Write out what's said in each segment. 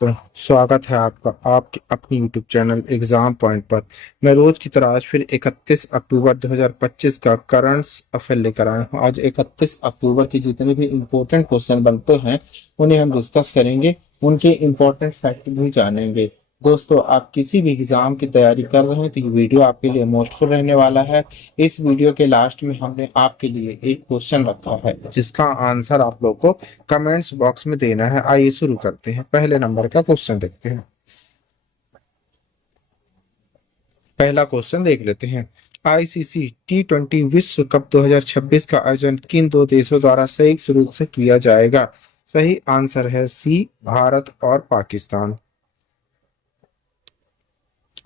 तो स्वागत है आपका आपके अपनी YouTube चैनल एग्जाम पॉइंट पर। मैं रोज की तरह आज फिर 31 अक्टूबर 2025 का करंट्स अफेयर लेकर आया हूँ। आज 31 अक्टूबर के जितने भी इम्पोर्टेंट क्वेश्चन बनते हैं उन्हें हम डिस्कस करेंगे, उनके इम्पोर्टेंट फैक्ट भी जानेंगे। दोस्तों, आप किसी भी एग्जाम की तैयारी कर रहे हैं तो ये वीडियो आपके लिए मोस्टफुल रहने वाला है। इस वीडियो के लास्ट में हमने आपके लिए एक क्वेश्चन रखा है जिसका आंसर आप लोग को कमेंट्स बॉक्स में देना है। आइए शुरू करते हैं, पहले नंबर का क्वेश्चन देखते हैं। पहला क्वेश्चन देख लेते हैं। आईसीसी T20 विश्व कप 2026 का आयोजन किन दो देशों द्वारा संयुक्त रूप से किया जाएगा? सही आंसर है सी, भारत और पाकिस्तान।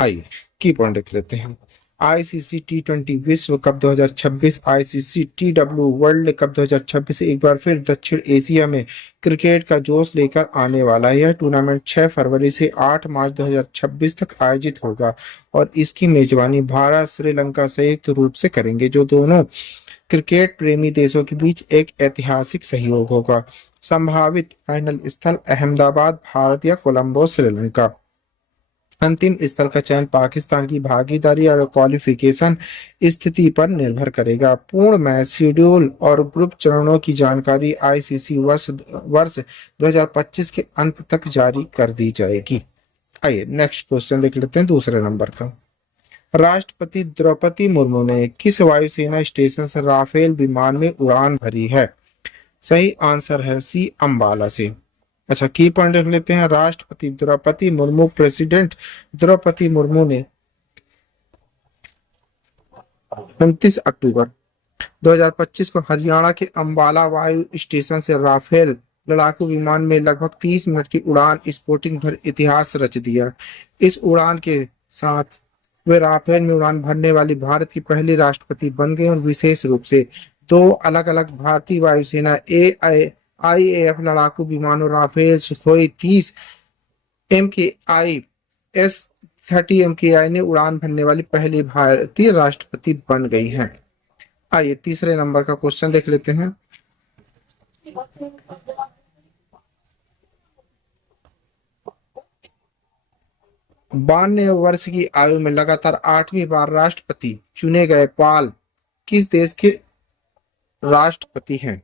आइए की पॉइंट देख लेते हैं। आईसीसी T20 विश्व cup 2026 ICC T world cup 2026 एक बार फिर दक्षिण एशिया में क्रिकेट का जोश लेकर आने वाला है। यह टूर्नामेंट 6 फरवरी से 8 मार्च 2026 तक आयोजित होगा और इसकी मेजबानी भारत श्रीलंका संयुक्त रूप से करेंगे, जो दोनों क्रिकेट प्रेमी देशों के बीच एक ऐतिहासिक सहयोग होगा। संभावित फाइनल स्थल अहमदाबाद भारत या कोलंबो श्रीलंका। अंतिम स्थल का चयन पाकिस्तान की भागीदारी और क्वालिफिकेशन स्थिति पर निर्भर करेगा। पूर्ण मैच शेड्यूल और ग्रुप चरणों की जानकारी आईसीसी वर्ष 2025 के अंत तक जारी कर दी जाएगी। आइए नेक्स्ट क्वेश्चन देख लेते हैं, दूसरे नंबर का। राष्ट्रपति द्रौपदी मुर्मू ने किस वायुसेना स्टेशन से राफेल विमान में उड़ान भरी है? सही आंसर है सी, अंबाला से। अच्छा, की पॉइंट देख लेते हैं। राष्ट्रपति द्रौपदी मुर्मू प्रेसिडेंट द्रौपदी मुर्मू ने 29 अक्टूबर 2025 को हरियाणा के अंबाला वायु स्टेशन से राफेल लड़ाकू विमान में लगभग 30 मिनट की उड़ान स्पोर्टिंग भर इतिहास रच दिया। इस उड़ान के साथ वे राफेल में उड़ान भरने वाली भारत की पहली राष्ट्रपति बन गए और विशेष रूप से दो अलग अलग भारतीय वायुसेना आईएएफ लड़ाकू विमानों Rafale Sukhoi 30 MKI S-30 MKI ने उड़ान भरने वाली पहली भारतीय राष्ट्रपति बन गई हैं। आइए तीसरे नंबर का क्वेश्चन देख लेते हैं। बानवे वर्ष की आयु में लगातार 8वीं बार राष्ट्रपति चुने गए पाल किस देश के राष्ट्रपति हैं?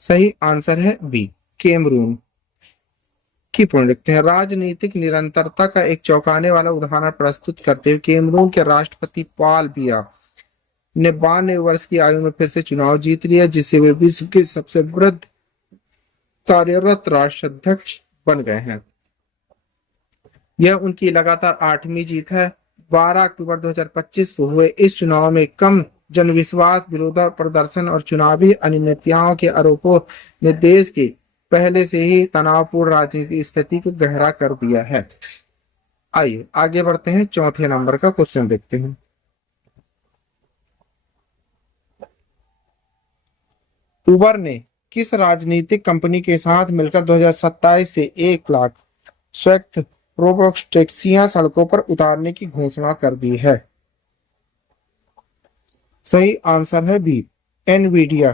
सही आंसर है बी, कैमरून। की पॉइंट लिखते हैं। राजनीतिक निरंतरता का एक चौंकाने वाला उदाहरण प्रस्तुत करते हुए कैमरून के राष्ट्रपति पॉल बिया ने 92 वर्ष की आयु में फिर से चुनाव जीत लिया, जिससे वे विश्व के सबसे वृद्ध कार्यरत राष्ट्राध्यक्ष बन गए हैं। यह उनकी लगातार 8वीं जीत है। 12 अक्टूबर 2025 को हुए इस चुनाव में कम जनविश्वास, विरोध प्रदर्शन और चुनावी अनियमितताओं के आरोपों ने देश की पहले से ही तनावपूर्ण राजनीतिक स्थिति को गहरा कर दिया है। आइए आगे बढ़ते हैं, चौथे नंबर का क्वेश्चन देखते हैं। उबर ने किस राजनीतिक कंपनी के साथ मिलकर 2027 से 1 लाख स्वायत्त रोबोट टैक्सियां सड़कों पर उतारने की घोषणा कर दी है? सही आंसर है बी, एनवीडिया।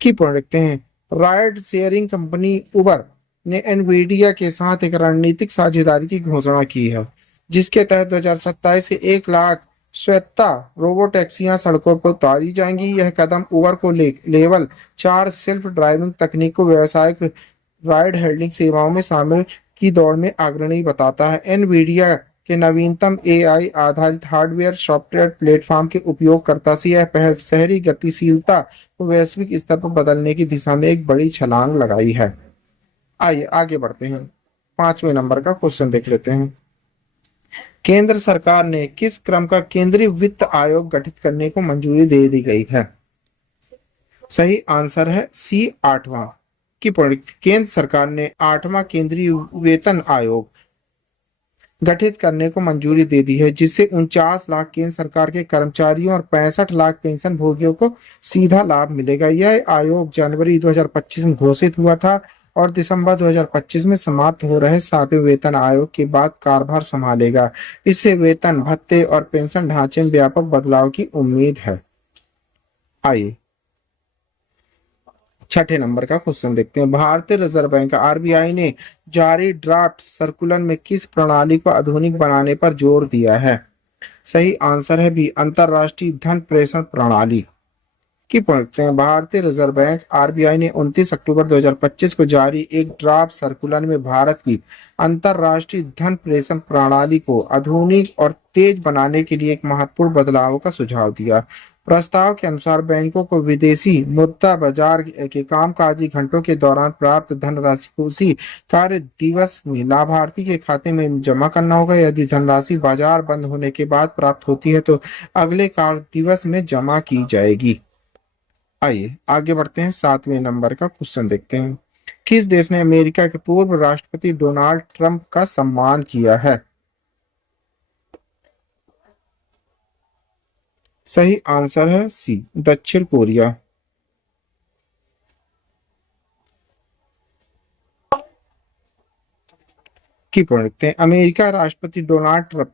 की पॉइंट रखते हैं। राइड शेयरिंग कंपनी उबर ने एनवीडिया के साथ एक रणनीतिक साझेदारी की घोषणा की है, जिसके तहत 2027 से 1 लाख स्वायत्त रोबो टैक्सियां सड़कों पर उतारी जाएंगी। यह कदम उबर को लेवल 4 सेल्फ ड्राइविंग तकनीक को व्यावसायिक राइड हेल्डिंग सेवाओं में शामिल की दौड़ में अग्रणी बताता है। एनवीडिया के नवीनतम एआई आधारित हार्डवेयर सॉफ्टवेयर प्लेटफॉर्म के उपयोगकर्ता से यह पहल शहरी गतिशीलता को वैश्विक स्तर पर बदलने की दिशा में एक बड़ी छलांग लगाई है। आइए आगे बढ़ते हैं, 5वें नंबर का क्वेश्चन देख लेते हैं। केंद्र सरकार ने किस क्रम का केंद्रीय वित्त आयोग गठित करने को मंजूरी दे दी गई है? सही आंसर है सी, 8वां। की पॉइंट। केंद्र सरकार ने 8वां केंद्रीय वेतन आयोग गठित करने को मंजूरी दे दी है, जिससे 49 लाख केंद्र सरकार के कर्मचारियों और 65 लाख पेंशन भोगियों को सीधा लाभ मिलेगा। यह आयोग जनवरी 2025 में घोषित हुआ था और दिसंबर 2025 में समाप्त हो रहे 7वें वेतन आयोग के बाद कार्यभार संभालेगा। इससे वेतन, भत्ते और पेंशन ढांचे में व्यापक बदलाव की उम्मीद है। आइए छठे नंबर का क्वेश्चन देखते हैं। भारतीय रिजर्व बैंक आरबीआई ने जारी ड्राफ्ट सर्कुलर में किस प्रणाली को आधुनिक बनाने पर जोर दिया है? सही आंसर है बी, अंतरराष्ट्रीय धन प्रेषण प्रणाली की पढ़ते हैं। भारतीय रिजर्व बैंक आरबीआई ने 29 अक्टूबर 2025 को जारी एक ड्राफ्ट सर्कुलर में भारत की अंतरराष्ट्रीय धन प्रेषण प्रणाली को आधुनिक और तेज बनाने के लिए एक महत्वपूर्ण बदलाव का सुझाव दिया। प्रस्ताव के अनुसार बैंकों को विदेशी मुद्रा बाजार के कामकाजी घंटों के दौरान प्राप्त धनराशि को उसी कार्य दिवस में लाभार्थी के खाते में जमा करना होगा। यदि धनराशि बाजार बंद होने के बाद प्राप्त होती है तो अगले कार्य दिवस में जमा की जाएगी। आइए आगे बढ़ते हैं, 7वें नंबर का क्वेश्चन देखते हैं। किस देश ने अमेरिका के पूर्व राष्ट्रपति डोनाल्ड ट्रंप का सम्मान किया है? सही आंसर है सी, दक्षिण कोरिया की देखते हैं। अमेरिका राष्ट्रपति डोनाल्ड ट्रंप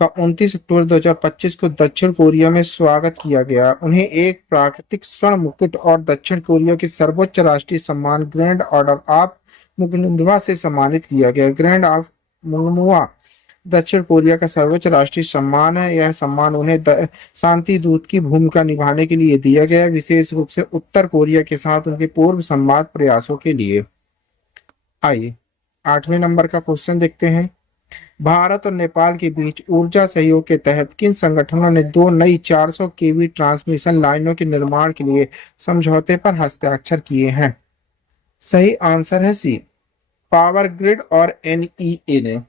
का 29 अक्टूबर 2025 को दक्षिण कोरिया में स्वागत किया गया। उन्हें एक प्राकृतिक स्वर्ण मुकुट और दक्षिण कोरिया के सर्वोच्च राष्ट्रीय सम्मान ग्रैंड ऑर्डर ऑफ मुगमुंदवा से सम्मानित किया गया। ग्रैंड ऑफ मुगमुआ दक्षिण कोरिया का सर्वोच्च राष्ट्रीय सम्मान है। यह सम्मान उन्हें शांति दूत की भूमिका निभाने के लिए दिया गया, विशेष रूप से उत्तर कोरिया के साथ उनके पूर्व संवाद प्रयासों के लिए। आइए 8वें नंबर का क्वेश्चन देखते हैं। भारत और नेपाल के बीच ऊर्जा सहयोग के तहत किन संगठनों ने दो नई 400 केवी ट्रांसमिशन लाइनों के निर्माण के लिए समझौते पर हस्ताक्षर किए हैं? सही आंसर है सी, पावर ग्रिड और एनईए ने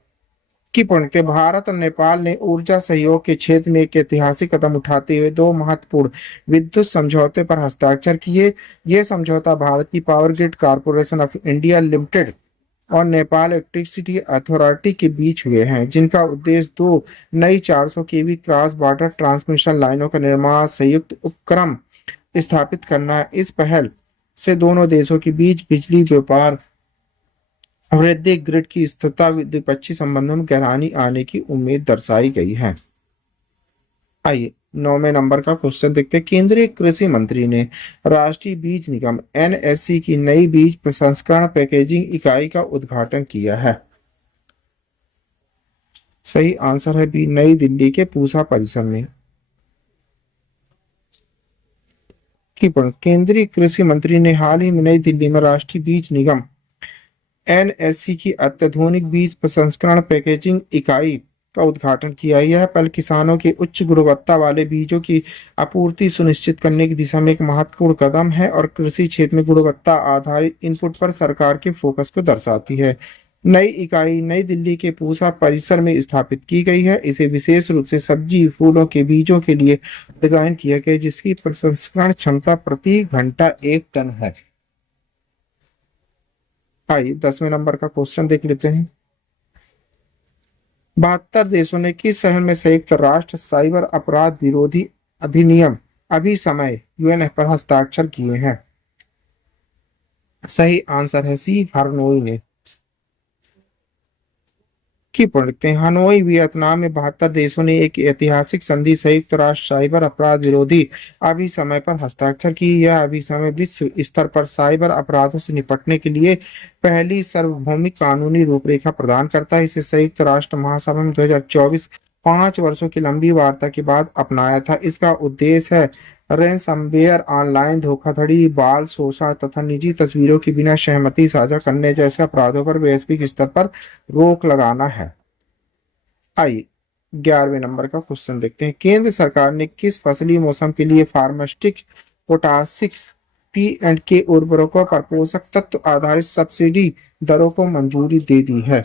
की पढ़ते। भारत और नेपाल ने ऊर्जा सहयोग के क्षेत्र में एक ऐतिहासिक कदम उठाते हुए दो महत्वपूर्ण विद्युत समझौते पर हस्ताक्षर किए। ये समझौता भारत की power grid corporation of India limited और नेपाल इलेक्ट्रिसिटी अथॉरिटी के बीच हुए हैं, जिनका उद्देश्य दो नई 400 केवी क्रॉस बॉर्डर ट्रांसमिशन लाइनों का निर्माण संयुक्त उपक्रम स्थापित करना है। इस पहल से दोनों देशों के बीच बिजली व्यापार वृद्धि, ग्रिड की स्थिरता, द्विपक्षीय संबंधों में गहराई आने की उम्मीद दर्शाई गई है। आइए 9वें नंबर का क्वेश्चन देखते हैं। केंद्रीय कृषि मंत्री ने राष्ट्रीय बीज निगम एनएससी की नई बीज प्रसंस्करण पैकेजिंग इकाई का उद्घाटन किया है। सही आंसर है बी, नई दिल्ली के पूसा परिसर में। केंद्रीय कृषि मंत्री ने हाल ही में नई दिल्ली में राष्ट्रीय बीज निगम एनएससी की अत्याधुनिक बीज प्रसंस्करण पैकेजिंग इकाई का उद्घाटन किया। यह पहल किसानों के उच्च गुणवत्ता वाले बीजों की आपूर्ति सुनिश्चित करने की दिशा में एक महत्वपूर्ण कदम है और कृषि क्षेत्र में गुणवत्ता आधारित इनपुट पर सरकार के फोकस को दर्शाती है। नई इकाई नई दिल्ली के पूसा परिसर में स्थापित की गई है। इसे विशेष रूप से सब्जी फूलों के बीजों के लिए डिजाइन किया गया, जिसकी प्रसंस्करण क्षमता प्रति घंटा 1 टन है। आइए 10वें नंबर का क्वेश्चन देख लेते हैं। 72 देशों ने किस शहर में संयुक्त राष्ट्र साइबर अपराध विरोधी अधिनियम अभिसमय यूएन पर हस्ताक्षर किए हैं? सही आंसर है सी, हनोई ने की पढ़ते हैं। हनोई वियतनाम में 72 देशों ने एक ऐतिहासिक संधि संयुक्त राष्ट्र साइबर अपराध विरोधी अभिसमय पर हस्ताक्षर की। यह अभिसमय विश्व स्तर पर साइबर अपराधों से निपटने के लिए पहली सार्वभौमिक कानूनी रूपरेखा प्रदान करता है। इसे संयुक्त राष्ट्र महासभा में 2024 5 वर्षों की लंबी वार्ता के बाद अपनाया था। इसका उद्देश्य है रैनसमवेयर, ऑनलाइन धोखाधड़ी, बाल शोषण तथा निजी तस्वीरों की बिना सहमति साझा करने जैसे अपराधों पर वैश्विक स्तर पर रोक लगाना है। आइए 11वें नंबर का क्वेश्चन देखते हैं। केंद्र सरकार ने किस फसली मौसम के लिए फार्मास्टिक पोटासिक्स पी एंड के उर्वरकों पर पोषक तत्व आधारित सब्सिडी दरों को मंजूरी दे दी है?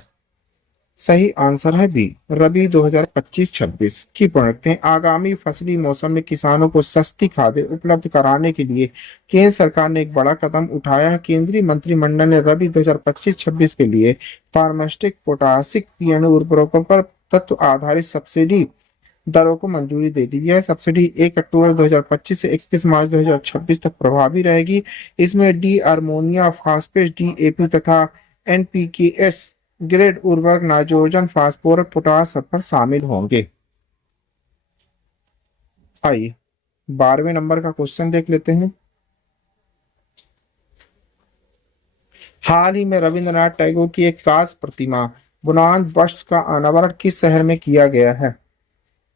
सही आंसर है बी, रबी 2025-26 की पढ़ते हैं। आगामी फसली मौसम में किसानों को सस्ती खादें उपलब्ध कराने के लिए केंद्र सरकार ने एक बड़ा कदम उठाया है। केंद्रीय मंत्रिमंडल ने रबी 2025-26 के लिए फार्मास्टिक पोटासिक पीएनओ उर्वरकों पर तत्व आधारित सब्सिडी दरों को मंजूरी दे दी। यह सब्सिडी 1 अक्टूबर 2025 से 31 मार्च 2026 तक प्रभावी रहेगी। इसमें डी अमोनिया फास्फेट, डीएपी तथा एनपीकेएस ग्रेड उर्वरक, नाइट्रोजन, फास्फोरस, पोटास पर शामिल होंगे। आइए 12वें नंबर का क्वेश्चन देख लेते हैं। हाल ही में रविंद्रनाथ टैगोर की एक कांस्य प्रतिमा बुलंद बस्ट का अनावरण किस शहर में किया गया है?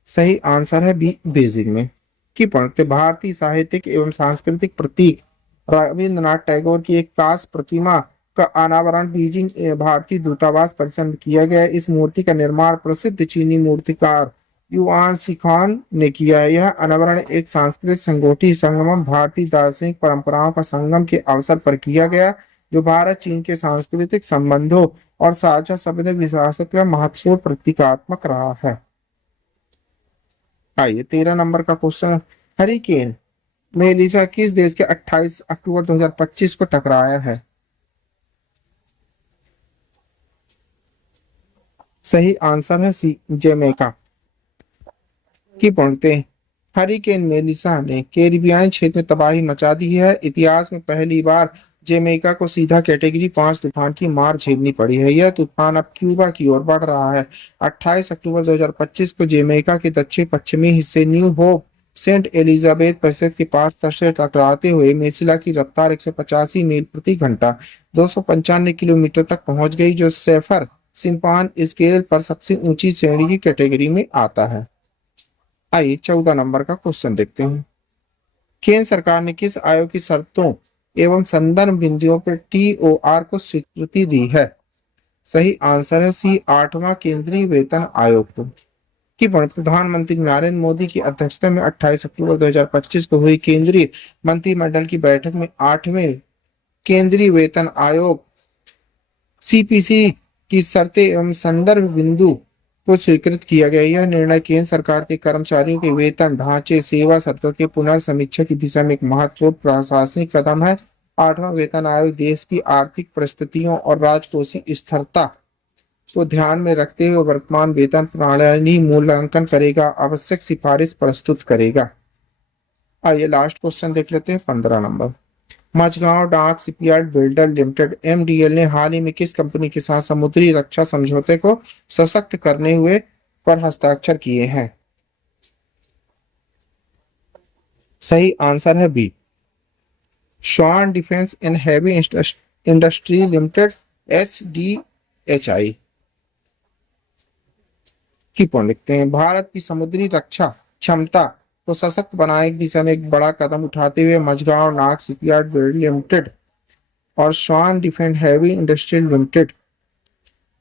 सही आंसर है बी, बीजिंग में। की पढ़ते भारतीय साहित्यिक एवं सांस्कृतिक प्रतीक रविंद्रनाथ टैगोर की एक कांस्य प्रतिमा का अनावरण बीजिंग भारतीय दूतावास परिसर में किया गया है। इस मूर्ति का निर्माण प्रसिद्ध चीनी मूर्तिकार युआन शिखान ने किया है। यह अनावरण एक सांस्कृतिक संगोष्ठी संगमम भारतीय दार्शनिक परंपराओं का संगम के अवसर पर किया गया, जो भारत चीन के सांस्कृतिक संबंधों और साझा सभ्यता विरासत का महत्वपूर्ण प्रतीकात्मक रहा है। आइए 13 नंबर का क्वेश्चन। हरिकेन मेलिसा किस देश के 28 अक्टूबर 2025 को टकराया है? सही आंसर है सी, जमैका। की पढ़ते हैं हरिकेन मेलिसा ने कैरिबियन क्षेत्र में तबाही मचा दी है। इतिहास में पहली बार जमैका को सीधा कैटेगरी 5 तूफान की मार झेलनी पड़ी है। यह तूफान अब क्यूबा की ओर बढ़ रहा है। 28 अक्टूबर 2025 को जमैका के दक्षिण पश्चिमी हिस्से न्यू होप सेंट एलिजाबेथ परिषद के पास तट से टकराते हुए मेसिला की रफ्तार 185 मील प्रति घंटा 295 किलोमीटर तक पहुंच गई, जो सैफर सिम्पसन स्केल पर सबसे ऊंची श्रेणी की कैटेगरी में आता है। आइए 14 नंबर का क्वेश्चन देखते हैं। केंद्र सरकार ने किस आयोग की शर्तों एवं संदर्भ बिंदुओं पर टीओआर को स्वीकृति दी है? सही आंसर है सी, 8वां केंद्रीय वेतन आयोग को। की प्रधानमंत्री नरेंद्र मोदी की अध्यक्षता में 28 अक्टूबर 2025 को हुई केंद्रीय मंत्रिमंडल की बैठक में 8वें केंद्रीय वेतन आयोग सीपीसी की शर्तें एवं संदर्भ बिंदु को स्वीकृत किया गया। यह निर्णय केंद्र सरकार के कर्मचारियों के वेतन ढांचे सेवा शर्तों के पुनर्समीक्षा की दिशा में एक महत्वपूर्ण प्रशासनिक कदम है। 8वां वेतन आयोग देश की आर्थिक परिस्थितियों और राजकोषीय स्थिरता को ध्यान में रखते हुए वर्तमान वेतन प्रणाली मूल्यांकन करेगा, आवश्यक सिफारिश प्रस्तुत करेगा। आइए लास्ट क्वेश्चन देख लेते हैं 15 नंबर। मझगांव डाक शिपयार्ड बिल्डर लिमिटेड एमडीएल ने हाल ही में किस कंपनी के साथ समुद्री रक्षा समझौते को सशक्त करने हुए पर हस्ताक्षर किए हैं? सही आंसर है B, Swan Defence and Heavy Industry Limited SDHI. की पॉइंट लिखते हैं भारत की समुद्री रक्षा क्षमता को सशक्त बनाने की दिशा में एक बड़ा कदम उठाते हुए मझगांव नाग शिपयार्ड लिमिटेड और स्वान डिफेंस हैवी इंडस्ट्रियल लिमिटेड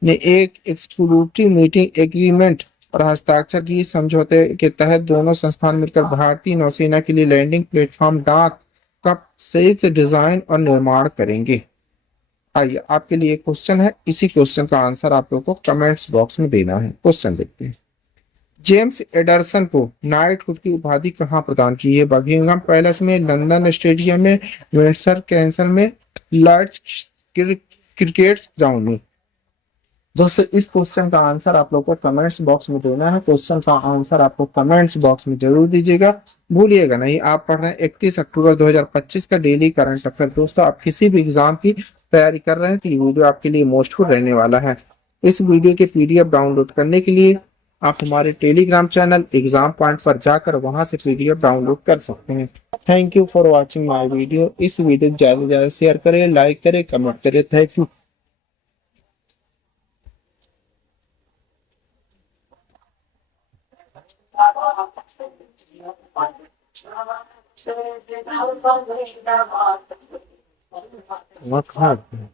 ने एक एक्सक्लूसिव मीटिंग एग्रीमेंट पर हस्ताक्षर की। समझौते के तहत दोनों संस्थान मिलकर भारतीय नौसेना के लिए लैंडिंग प्लेटफॉर्म डाक का संयुक्त डिजाइन और निर्माण करेंगे। आइए आपके लिए क्वेश्चन है, इसी क्वेश्चन का आंसर आप लोगों को कमेंट्स बॉक्स में देना है। क्वेश्चन देखते हैं। जेम्स एडरसन को नाइटहुड की उपाधि कहाँ प्रदान की है? बकिंगम पैलेस में, लंदन स्टेडियम में, विंडसर कैसल में, लॉर्ड्स क्रिकेट ग्राउंड में। दोस्तों इस क्वेश्चन का आंसर आप लोग को कमेंट्स बॉक्स में देना है। क्वेश्चन का आंसर आपको कमेंट्स बॉक्स में जरूर दीजिएगा, भूलिएगा नहीं। आप पढ़ रहे हैं 31 अक्टूबर 2025 का डेली करंट अफेयर। दोस्तों आप किसी भी एग्जाम की तैयारी कर रहे हैं तो ये वीडियो आपके लिए मोस्टफुल रहने वाला है। इस वीडियो के पीडीएफ डाउनलोड करने के लिए आप हमारे टेलीग्राम चैनल एग्जाम पॉइंट पर जाकर वहां से पीडीएफ डाउनलोड कर सकते हैं। Thank you for watching my video. इस वीडियो को ज्यादा से ज्यादा शेयर करें, लाइक करें, कमेंट करें। Thank you. What happened?